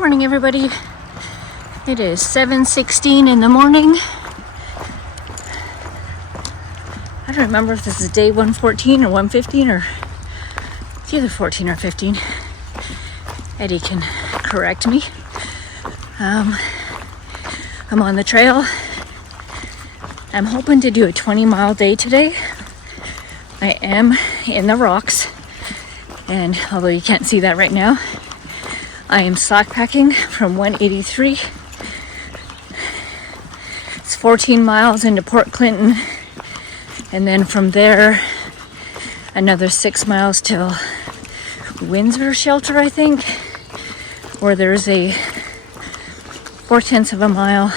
morning, everybody. It is 7:16 in the morning. I don't remember if this is day 114 or 115 or it's either 14 or 15. Eddie can correct me. I'm on the trail. I'm hoping to do a 20-mile day today. I am in the rocks, and although you can't see that right now, I am slack packing from 183. It's 14 miles into Port Clinton, and then from there another 6 miles till Windsor Shelter, I think, where there's a 4/10 of a mile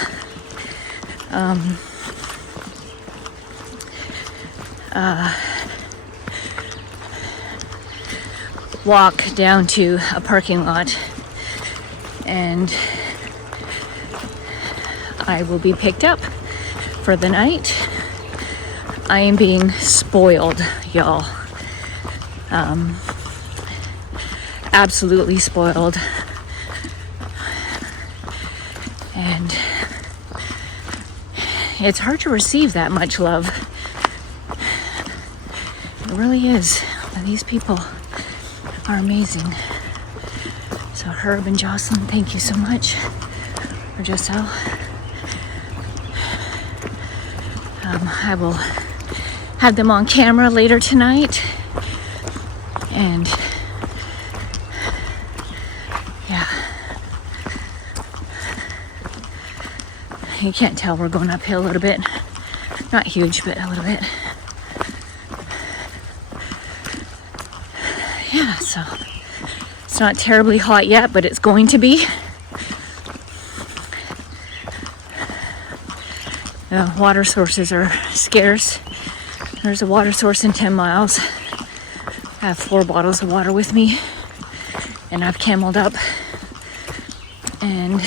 walk down to a parking lot, and I will be picked up for the night. I am being spoiled, y'all. Absolutely spoiled. And it's hard to receive that much love. It really is. These people are amazing. So Herb and Jocelyn, thank you so much. Or Joselle. I will have them on camera later tonight. And yeah. You can't tell we're going uphill a little bit. Not huge, but a little bit. Yeah, so it's not terribly hot yet, but it's going to be. Water sources are scarce. There's a water source in 10 miles. I have 4 bottles of water with me, and I've cameled up. And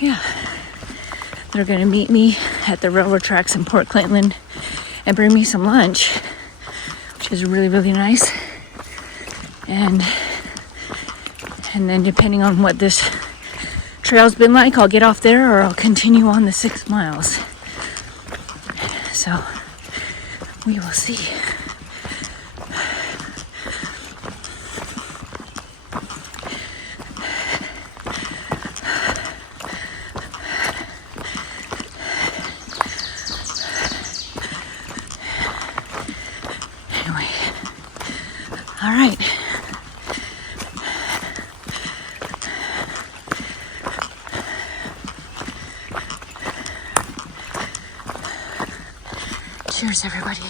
yeah, they're gonna meet me at the railroad tracks in Port Clinton and bring me some lunch, which is really, really nice. And then depending on what this trail's been like, I'll get off there or I'll continue on the 6 miles. So we will see. Anyway, all right. Cheers, everybody.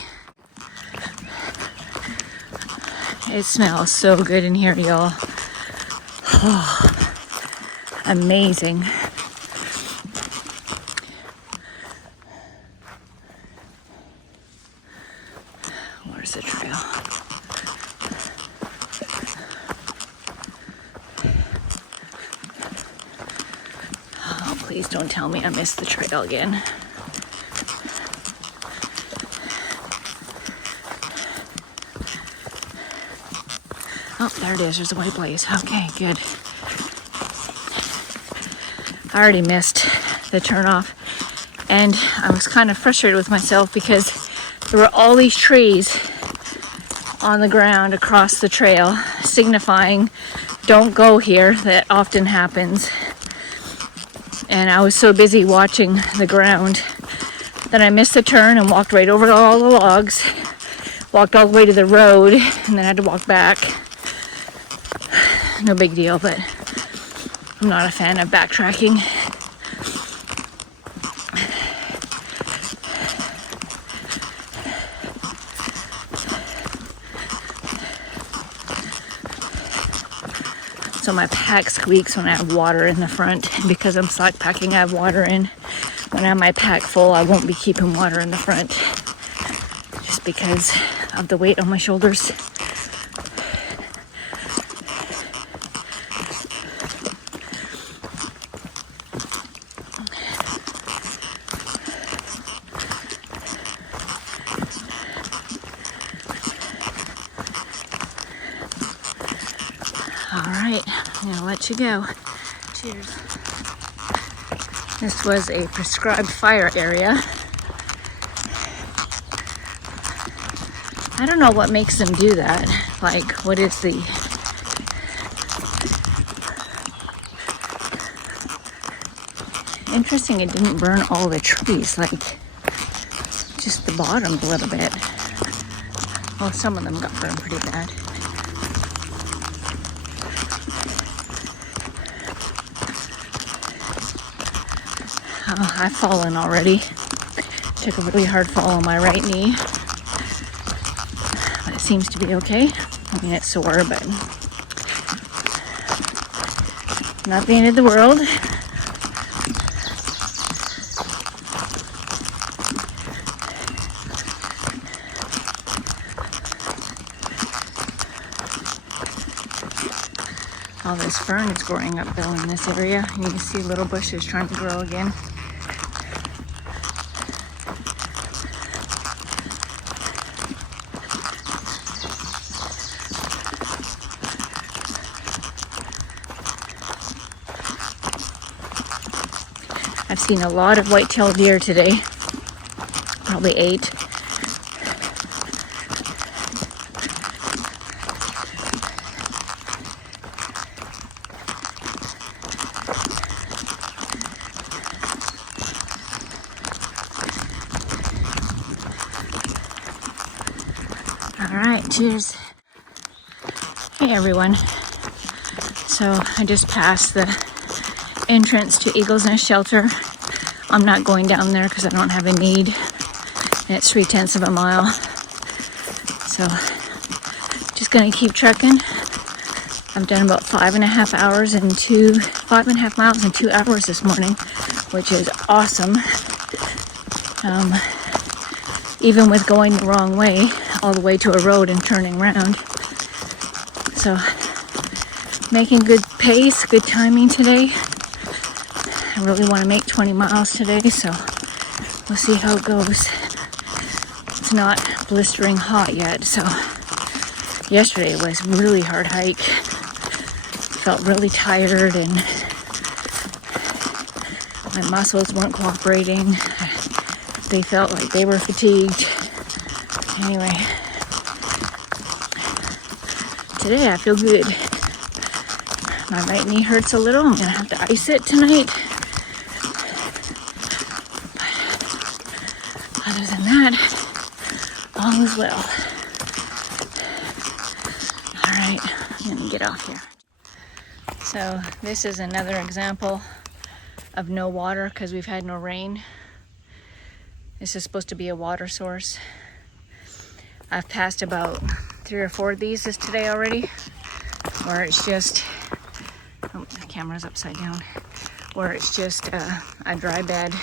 It smells so good in here, y'all. Oh, amazing. Where's the trail? Oh, please don't tell me I missed the trail again. Oh, there it is. There's a white blaze. Okay, good. I already missed the turnoff, and I was kind of frustrated with myself because there were all these trees on the ground across the trail signifying don't go here. That often happens. And I was so busy watching the ground that I missed the turn and walked right over all the logs, walked all the way to the road, and then had to walk back. No big deal, but I'm not a fan of backtracking. So my pack squeaks when I have water in the front. And because I'm slack packing, I have water in. When I have my pack full, I won't be keeping water in the front, just because of the weight on my shoulders. I'm gonna let you go. Cheers. This was a prescribed fire area. I don't know what makes them do that. Like, what is the... Interesting, it didn't burn all the trees, like just the bottoms a little bit. Well, some of them got burned pretty bad. Oh, I've fallen already. Took a really hard fall on my right knee. But it seems to be okay. I mean, it's sore, but not the end of the world. All this fern is growing up though in this area. You can see little bushes trying to grow again. I've seen a lot of white-tailed deer today. Probably 8. Alright, cheers. Hey everyone. So I just passed the entrance to Eagle's Nest Shelter. I'm not going down there because I don't have a need. And it's 3/10 of a mile. So just gonna keep trekking. I've done about 5.5 miles in 2 hours this morning, which is awesome. Even with going the wrong way, all the way to a road and turning around. So, making good pace, good timing today. I really want to make 20 miles today, so we'll see how it goes. It's not blistering hot yet, so yesterday was a really hard hike. Felt really tired and my muscles weren't cooperating. They felt like they were fatigued. Anyway, today I feel good. My right knee hurts a little. I'm gonna have to ice it tonight. But other than that, all is well. All right, I'm gonna get off here. So this is another example of no water because we've had no rain. This is supposed to be a water source. I've passed about 3 or 4 of these today already, where it's just, oh, the camera's upside down, where it's just a dry bed.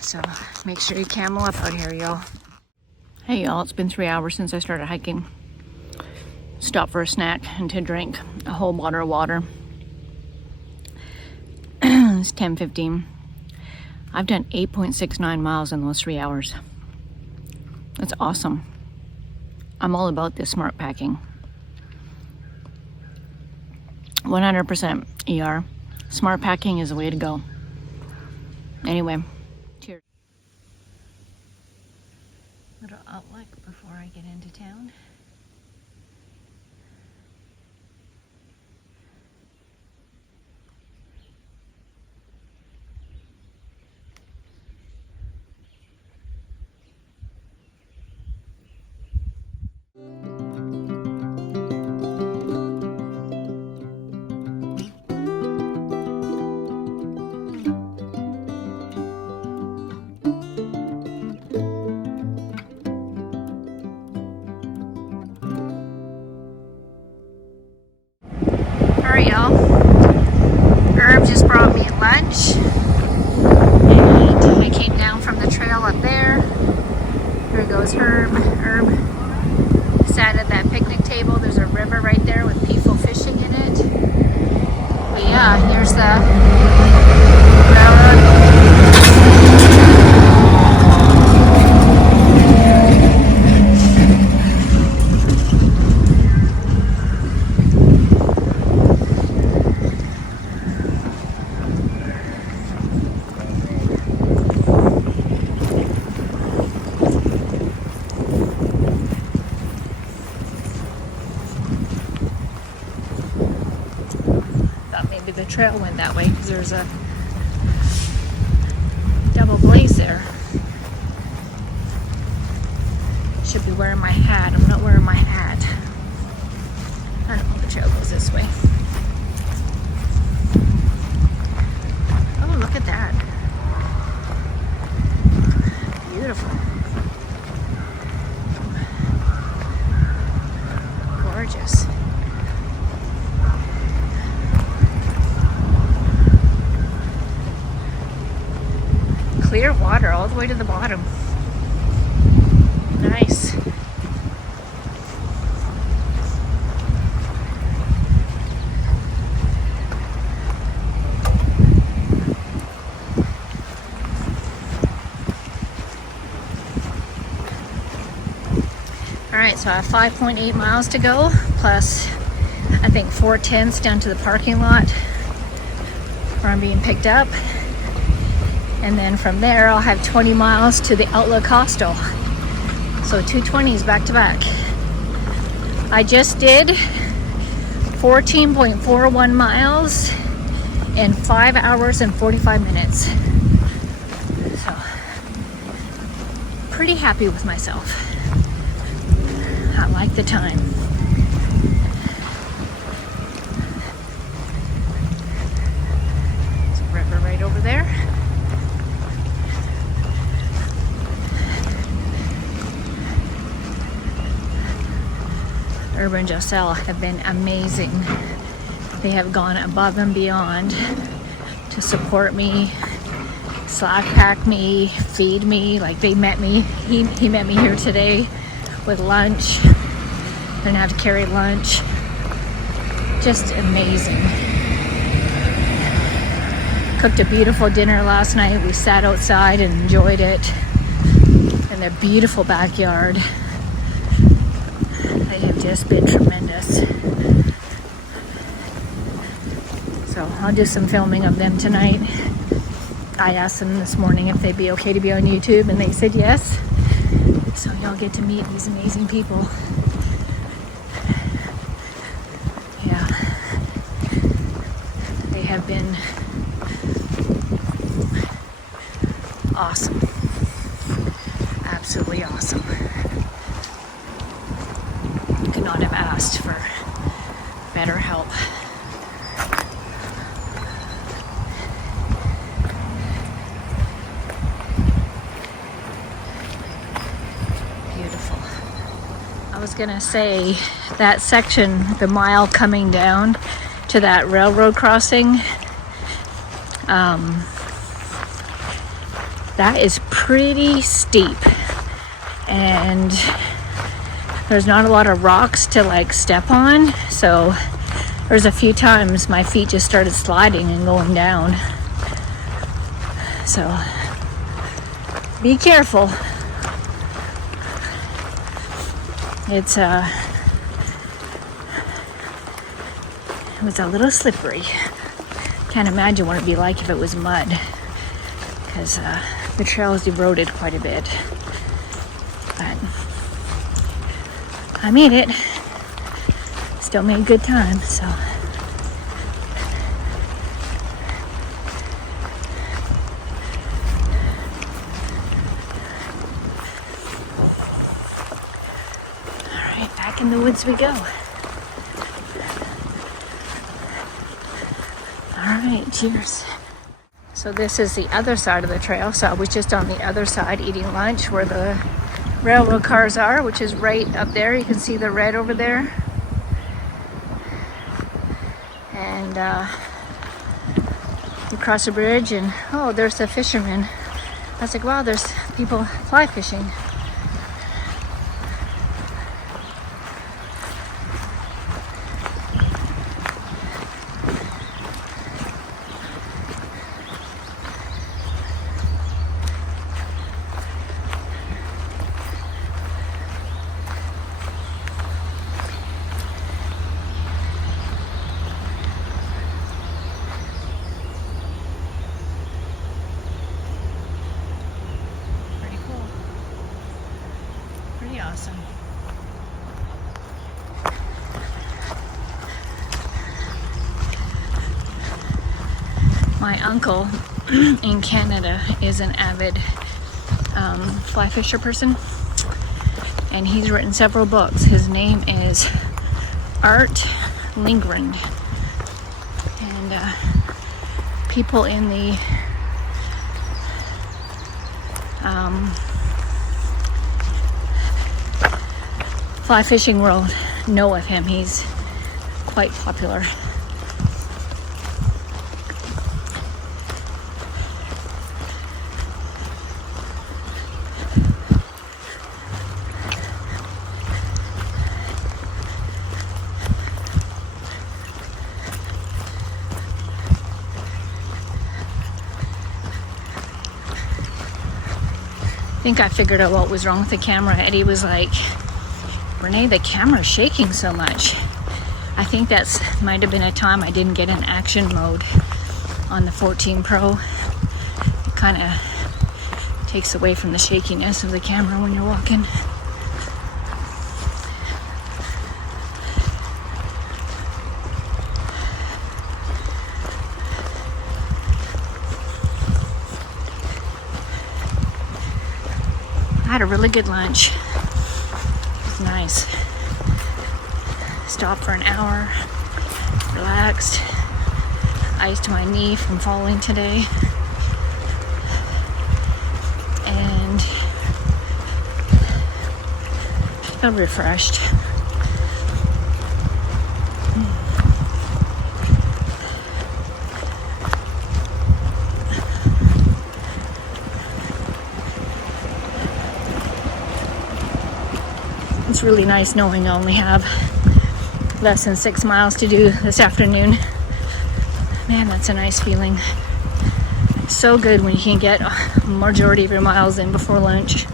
So make sure you camel up out here, y'all. Hey y'all, it's been 3 hours since I started hiking. Stopped for a snack and to drink a whole bottle of water. It's 10:15. I've done 8.69 miles in those 3 hours. That's awesome. I'm all about this smart packing. 100% ER. Smart packing is the way to go. Anyway, cheers. Little outlook before I get into town. Alright y'all, Herb just brought me lunch and I came down from the trail up there. Here goes Herb. Herb sat at that picnic table. There's a river right there with people fishing in it. But yeah, here's the railroad. maybe the trail went that way because there's a double blaze there. Should be wearing my hat. I'm not wearing my hat. I don't know, the trail goes this way. Oh, look at that. Beautiful. Gorgeous. Clear water all the way to the bottom. Nice. Alright, so I have 5.8 miles to go, plus I think 4/10 down to the parking lot where I'm being picked up. And then from there, I'll have 20 miles to the Outlook Hostel. So 220s back to back. I just did 14.41 miles in 5 hours and 45 minutes. So, pretty happy with myself. I like the time. There's a river right over there. Urban Josel have been amazing. They have gone above and beyond to support me, slack pack me, feed me. Like, they met me. He met me here today with lunch. Didn't have to carry lunch. Just amazing. Cooked a beautiful dinner last night. We sat outside and enjoyed it in their beautiful backyard. They have just been tremendous. So I'll do some filming of them tonight. I asked them this morning if they'd be okay to be on YouTube, and they said yes. So y'all get to meet these amazing people. Yeah. They have been awesome. Absolutely awesome. Could not have asked for better help. Beautiful. I was gonna say that section, the mile coming down to that railroad crossing, that is pretty steep, and there's not a lot of rocks to like step on, so there's a few times my feet just started sliding and going down. So be careful. It was a little slippery. Can't imagine what it'd be like if it was mud, because the trail is eroded quite a bit. But I made it. Still made good time, so. Alright, back in the woods we go. Alright, cheers. So this is the other side of the trail. So I was just on the other side eating lunch where the railroad cars are, which is right up there. You can see the red over there. And you cross the bridge and, oh, there's the fishermen. I was like, wow, there's people fly fishing. My uncle in Canada is an avid fly fisher person, and he's written several books. His name is Art Lindgren, and people in the fly fishing world know of him. He's quite popular. I think I figured out what was wrong with the camera. Eddie was like, Renee, the camera's shaking so much. I think that's might have been a time I didn't get an action mode on the 14 Pro. It kind of takes away from the shakiness of the camera when you're walking. I had a really good lunch. It was nice. Stopped for an hour, relaxed, iced my knee from falling today, and felt refreshed. It's really nice knowing I only have less than 6 miles to do this afternoon. Man, that's a nice feeling. So good when you can get a majority of your miles in before lunch.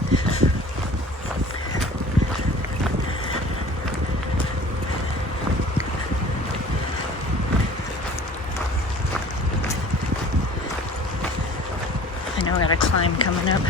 I know I got a climb coming up.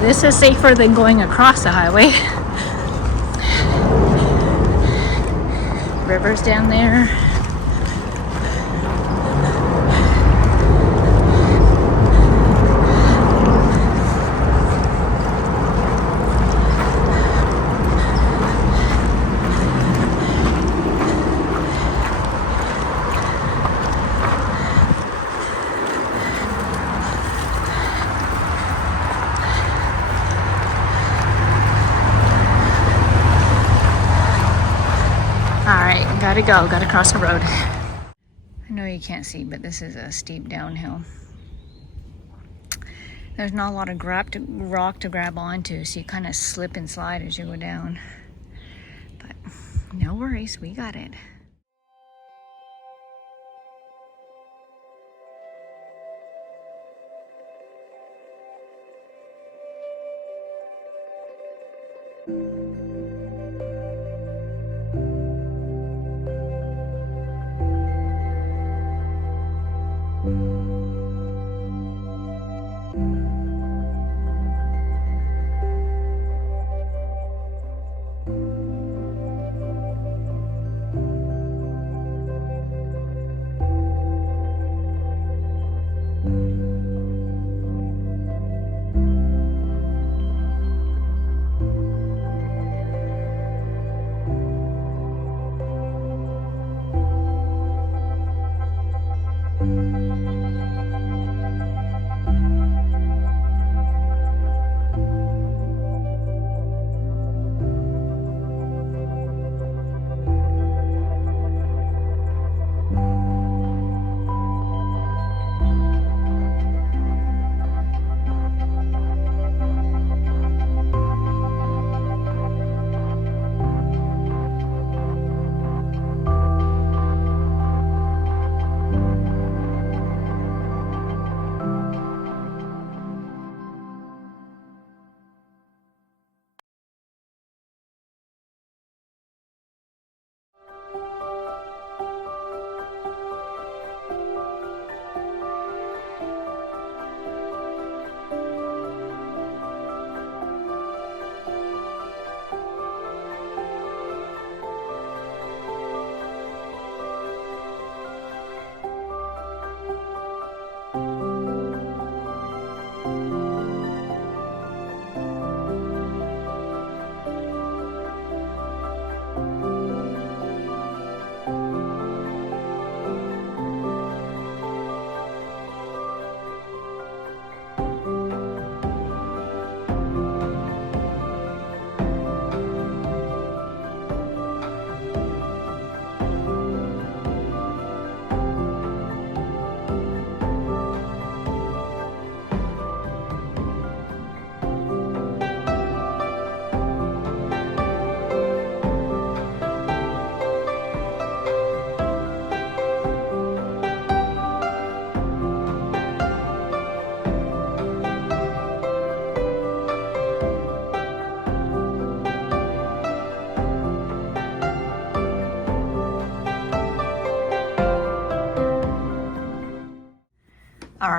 This is safer than going across the highway. River's down there. Alright, gotta go, gotta cross the road. I know you can't see, but this is a steep downhill. There's not a lot of rock to grab onto, so you kind of slip and slide as you go down. But no worries, we got it.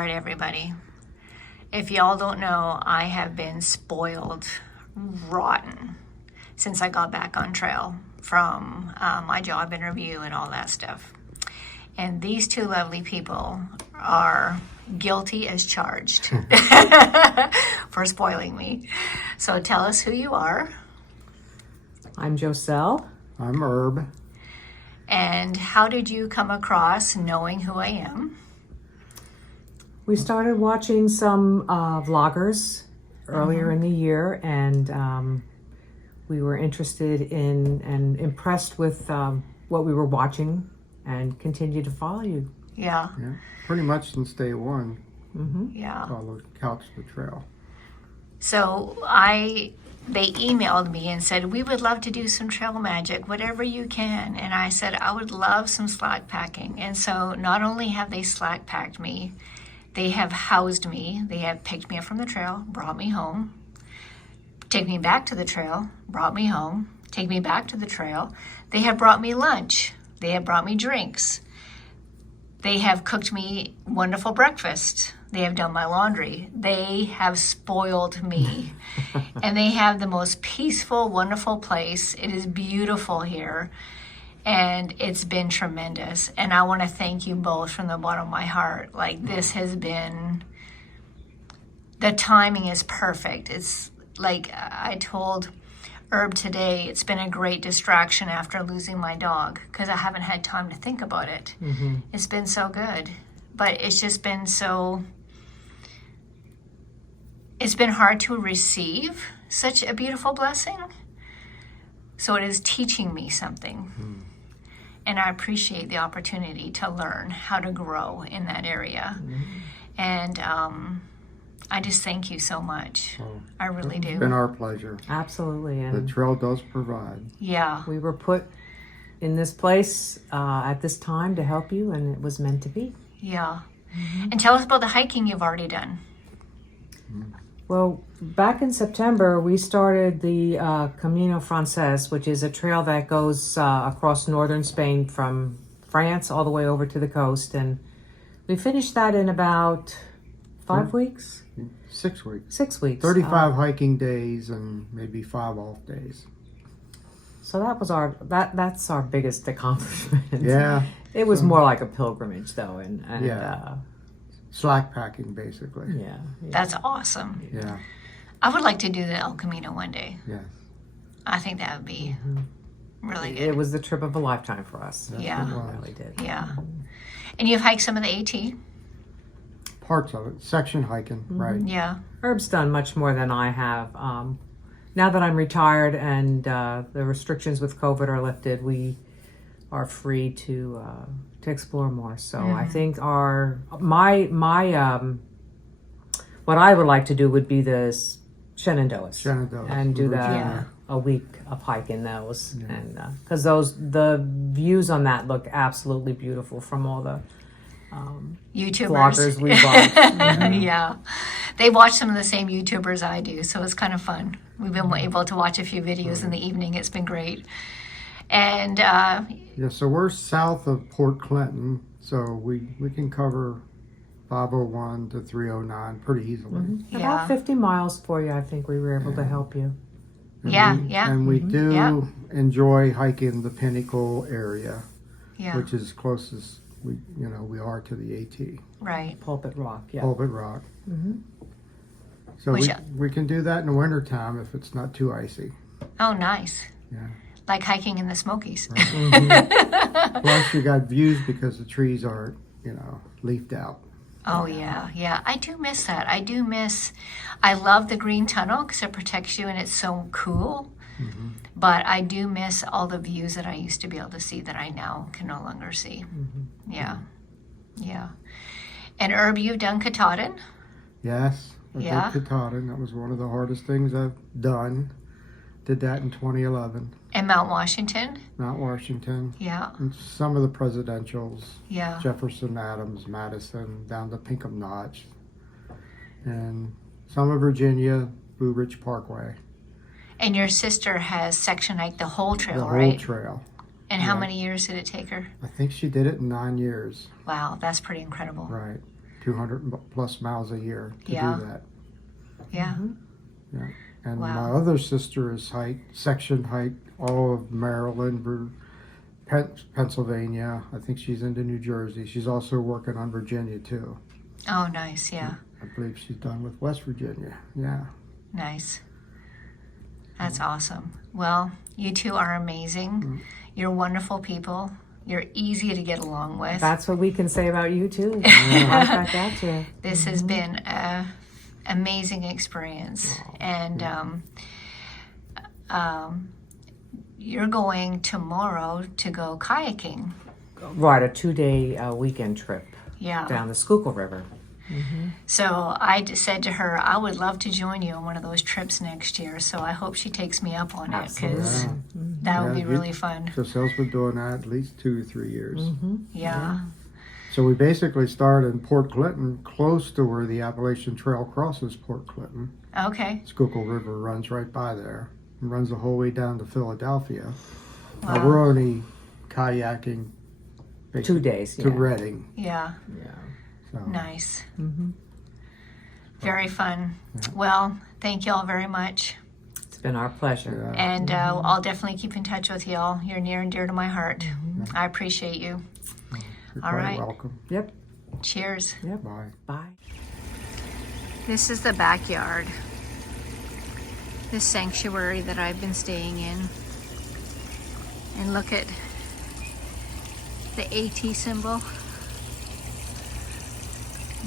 right, everybody. If y'all don't know, I have been spoiled rotten since I got back on trail from my job interview and all that stuff. And these two lovely people are guilty as charged for spoiling me. So tell us who you are. I'm Joselle. I'm Herb. And how did you come across knowing who I am? We started watching some vloggers earlier in the year, and we were interested in and impressed with what we were watching and continue to follow you. Yeah. Yeah, pretty much since day one. Yeah. Followed Couch the Trail. So they emailed me and said, we would love to do some trail magic, whatever you can. And I said, I would love some slack packing. And so not only have they slack packed me, they have housed me. They have picked me up from the trail, brought me home, take me back to the trail, brought me home, take me back to the trail. They have brought me lunch. They have brought me drinks. They have cooked me wonderful breakfast. They have done my laundry. They have spoiled me. And they have the most peaceful, wonderful place. It is beautiful here. And it's been tremendous. And I want to thank you both from the bottom of my heart. Like, this has been, the timing is perfect. It's like I told Herb today, it's been a great distraction after losing my dog because I haven't had time to think about it. It's been so good. But it's just been so, it's been hard to receive such a beautiful blessing. So it is teaching me something. And I appreciate the opportunity to learn how to grow in that area. And I just thank you so much. Oh, I really do. It's been our pleasure. Absolutely. The And trail does provide. Yeah. we were put in this place at this time to help you, and it was meant to be. Yeah. And tell us about the hiking you've already done. Well, back in September, we started the Camino Frances, which is a trail that goes across northern Spain from France all the way over to the coast. And we finished that in about 5 weeks? 6 weeks. 6 weeks. 35 hiking days and maybe 5 off days. So that was that's our biggest accomplishment. Yeah. It was more like a pilgrimage though, and Yeah. Slack packing, basically. yeah. That's awesome. Yeah. I would like to do the El Camino one day. Yeah. I think that would be really good. It was the trip of a lifetime for us. Yeah. It It was. really did. Yeah. And you've hiked some of the AT? Parts of it. Section hiking, right. Yeah. Herb's done much more than I have. Now that I'm retired and the restrictions with COVID are lifted, we are free to explore more. So I think my what I would like to do would be the Shenandoahs. Shenandoah. And do Virginia. a week of hiking those, and because the views on that look absolutely beautiful from all the YouTubers. vloggers we watch. Yeah. They watch some of the same YouTubers I do, so it's kind of fun. We've been able to watch a few videos in the evening. It's been great. And Yeah, so we're south of Port Clinton, so we can cover 501 to 309 pretty easily. yeah. About 50 miles for you. I think we were able to help you. And we do Yeah. enjoy hiking the Pinnacle area, Yeah. which is closest we are to the AT, Right. Pulpit Rock, yeah. Pulpit Rock. So Which- we can do that in the wintertime if it's not too icy. Oh, nice. Yeah. Like hiking in the Smokies. Plus you got views because the trees aren't, leafed out. Oh, yeah. Yeah. I do miss that. I love the green tunnel because it protects you and it's so cool. But I do miss all the views that I used to be able to see that I now can no longer see. Yeah. Yeah. And Herb, you've done Katahdin? Yes, I Yeah. did Katahdin. That was one of the hardest things I've done. Did that in 2011. And Mount Washington? Mount Washington. Yeah. And some of the presidentials. Yeah. Jefferson, Adams, Madison, down to Pinkham Notch. And some of Virginia, Blue Ridge Parkway. And your sister has section hiked the whole trail, The whole right? trail. And how many years did it take her? I think she did it in 9 years. Wow, that's pretty incredible. Right. 200 plus miles a year to Yeah. do that. Yeah. Yeah. And Wow. my other sister has hiked all of Maryland, Pennsylvania. I think she's into New Jersey. She's also working on Virginia too. Oh, nice. Yeah. I believe she's done with West Virginia. Yeah. Nice. That's awesome. Well, you two are amazing. You're wonderful people. You're easy to get along with. That's what we can say about you too. I got you. This has been a amazing experience, and you're going tomorrow to go kayaking. Right, a 2-day weekend trip Yeah. down the Schuylkill River. So I just said to her, I would love to join you on one of those trips next year. So I hope she takes me up on it, because that would be really fun. Gisele's been doing that at least 2 or 3 years. Yeah. So we basically started in Port Clinton, close to where the Appalachian Trail crosses Port Clinton. Okay. Schuylkill River runs right by there and runs the whole way down to Philadelphia. Wow. Now we're only kayaking 2 days. to Reading. Yeah. Yeah. So. Nice. Very fun. Well, thank you all very much. It's been our pleasure. Yeah. And I'll definitely keep in touch with y'all. You're near and dear to my heart. I appreciate you. You're All quite right. welcome. Yep. Cheers. Bye. Bye. This is the backyard. This sanctuary that I've been staying in. And look at the AT symbol.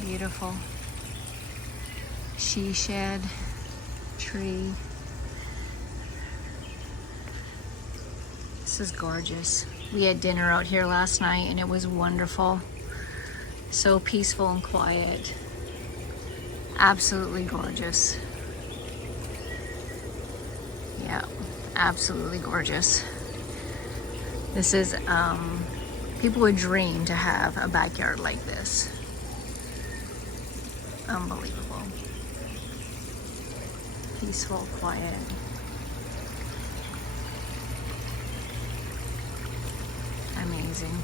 Beautiful. She shed, tree. This is gorgeous. We had dinner out here last night and it was wonderful. So peaceful and quiet. Absolutely gorgeous. Yeah, absolutely gorgeous. This is, people would dream to have a backyard like this. Unbelievable. Peaceful, quiet. Amazing.